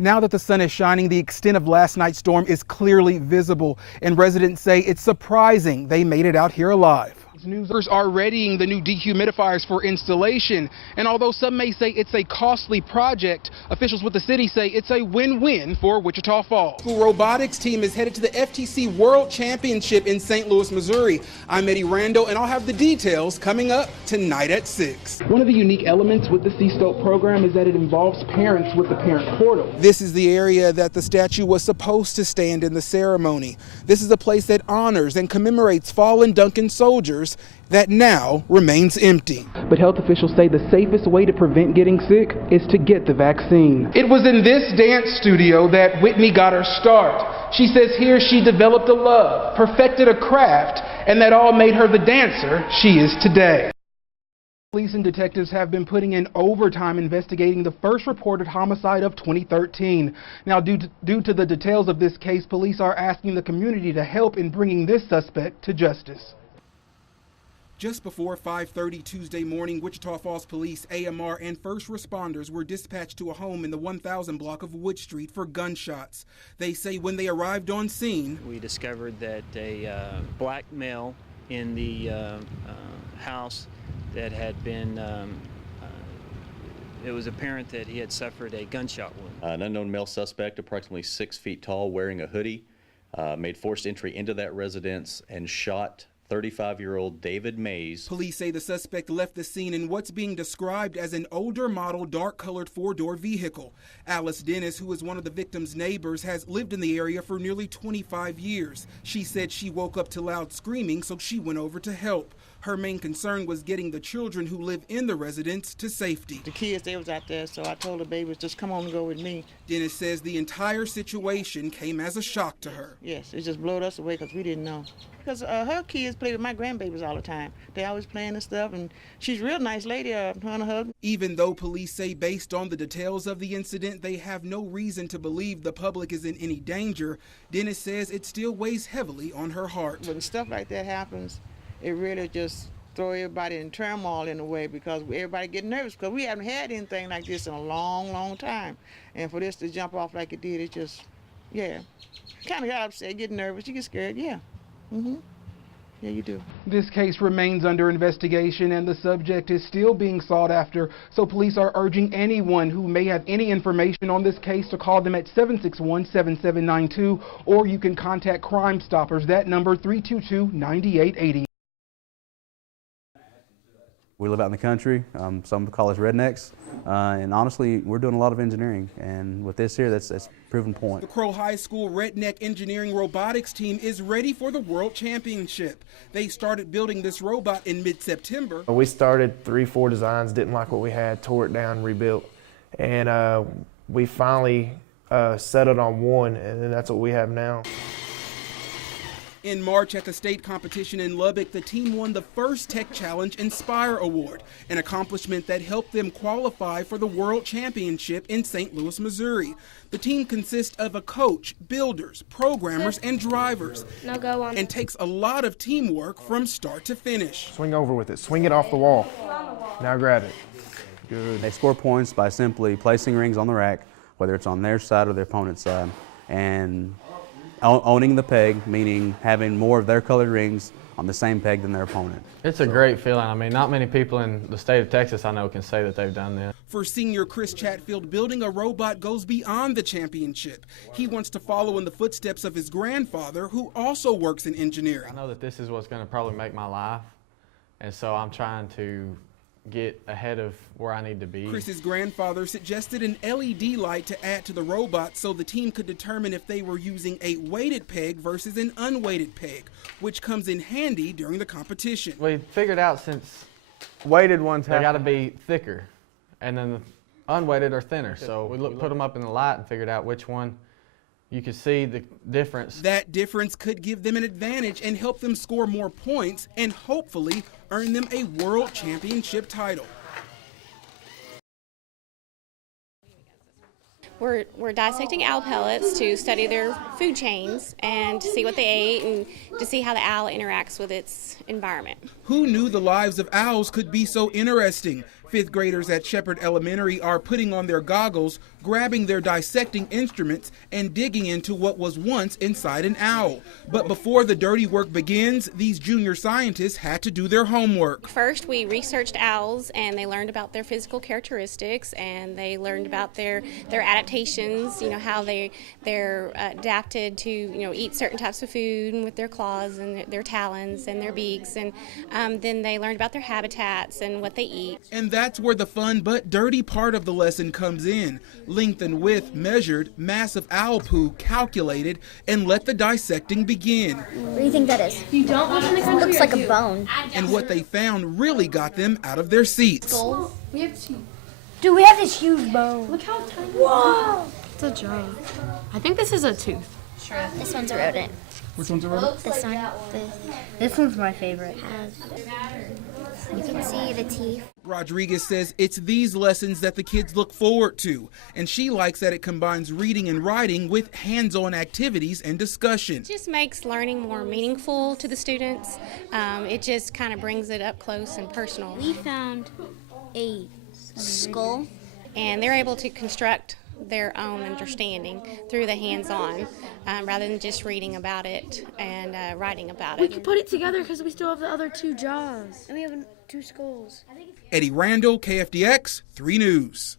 Now that the sun is shining, the extent of last night's storm is clearly visible, and residents say it's surprising they made it out here alive. Users are readying the new dehumidifiers for installation, and although some may say it's a costly project, officials with the city say it's a win-win for Wichita Falls. The robotics team is headed to the FTC World Championship in St. Louis, Missouri. I'm Eddie Randall, and I'll have the details coming up tonight at 6. One of the unique elements with the C-STOPE program is that it involves parents with the parent portal. This is the area that the statue was supposed to stand in the ceremony. This is a place that honors and commemorates fallen Duncan soldiers that now remains empty. But health officials say the safest way to prevent getting sick is to get the vaccine. It was in this dance studio that Whitney got her start. She says here she developed a love, perfected a craft, and that all made her the dancer she is today. Police and detectives have been putting in overtime investigating the first reported homicide of 2013. Now, due to the details of this case, police are asking the community to help in bringing this suspect to justice. Just before 5:30 Tuesday morning, Wichita Falls Police, AMR, and first responders were dispatched to a home in the 1000 block of Wood Street for gunshots. They say when they arrived on scene, we discovered that a black male in the house that had been, it was apparent that he had suffered a gunshot wound. An unknown male suspect, approximately 6 feet tall, wearing a hoodie, made forced entry into that residence and shot 35-year-old David Mays. Police say the suspect left the scene in what's being described as an older model dark-colored four-door vehicle. Alice Dennis, who is one of the victim's neighbors, has lived in the area for nearly 25 years. She said she woke up to loud screaming, so she went over to help. Her main concern was getting the children who live in the residence to safety. The kids, they was out there, so I told the babies, just come on and go with me. Dennis says the entire situation came as a shock to her. Yes, it just blew us away because we didn't know. Because her kids play with my grandbabies all the time. They always playing and stuff, and she's a real nice lady, her and her husband. Even though police say based on the details of the incident, they have no reason to believe the public is in any danger, Dennis says it still weighs heavily on her heart. When stuff like that happens, it really just throw everybody in turmoil in a way because everybody get nervous because we haven't had anything like this in a long, long time. And for this to jump off like it did, it just, yeah, kind of got upset, get nervous, you get scared, yeah. Yeah, you do. This case remains under investigation and the subject is still being sought after, so police are urging anyone who may have any information on this case to call them at 761-7792, or you can contact Crime Stoppers, that number 322-9880. We live out in the country, some call us rednecks, and honestly, we're doing a lot of engineering, and with this here, that's a proven point. The Crow High School Redneck Engineering Robotics team is ready for the World Championship. They started building this robot in mid-September. We started 3-4 designs, didn't like what we had, tore it down, rebuilt, and we finally settled on one, and that's what we have now. In March at the state competition in Lubbock, the team won the first Tech Challenge Inspire Award, an accomplishment that helped them qualify for the World Championship in St. Louis, Missouri. The team consists of a coach, builders, programmers, and drivers, and takes a lot of teamwork from start to finish. Swing over with it, swing it off the wall. Now grab it. Good. They score points by simply placing rings on the rack, whether it's on their side or their opponent's side, and owning the peg, meaning having more of their colored rings on the same peg than their opponent. It's a great feeling. I mean, not many people in the state of Texas I know can say that they've done this. For senior Chris Chatfield, building a robot goes beyond the championship. He wants to follow in the footsteps of his grandfather, who also works in engineering. I know that this is what's going to probably make my life, and so I'm trying to get ahead of where I need to be. Chris's grandfather suggested an LED light to add to the robot so the team could determine if they were using a weighted peg versus an unweighted peg, which comes in handy during the competition. We figured out since weighted ones they got to be thicker, and then the unweighted are thinner. So we put them up in the light and figured out which one you could see the difference. That difference could give them an advantage and help them score more points and hopefully earn them a world championship title. We're dissecting owl pellets to study their food chains and to see what they ate and to see how the owl interacts with its environment. Who knew the lives of owls could be so interesting? Fifth graders at Shepherd Elementary are putting on their goggles, grabbing their dissecting instruments, and digging into what was once inside an owl. But before the dirty work begins, these junior scientists had to do their homework. First, we researched owls, and they learned about their physical characteristics, and they learned about their adaptations, how they're adapted to, eat certain types of food and with their claws and their talons and their beaks, and then they learned about their habitats and what they eat. And that's where the fun but dirty part of the lesson comes in. Length and width measured, massive owl poo calculated, and let the dissecting begin. What do you think that is? You don't live in the country. Looks like a bone. And what they found really got them out of their seats. Skulls? We have two. Dude, we have this huge bone. Look how tiny. Whoa! It's a jaw. I think this is a tooth. Sure. This one's a rodent. Which one's a rodent? This one. This one's my favorite. You can see the teeth. Rodriguez says it's these lessons that the kids look forward to, and she likes that it combines reading and writing with hands-on activities and discussion. It just makes learning more meaningful to the students. It just kind of brings it up close and personal. We found a skull. And they're able to construct their own understanding through the hands-on rather than just reading about it and writing about it. We can put it together because we still have the other two jaws. And we have two skulls. Eddie Randall, KFDX 3 News.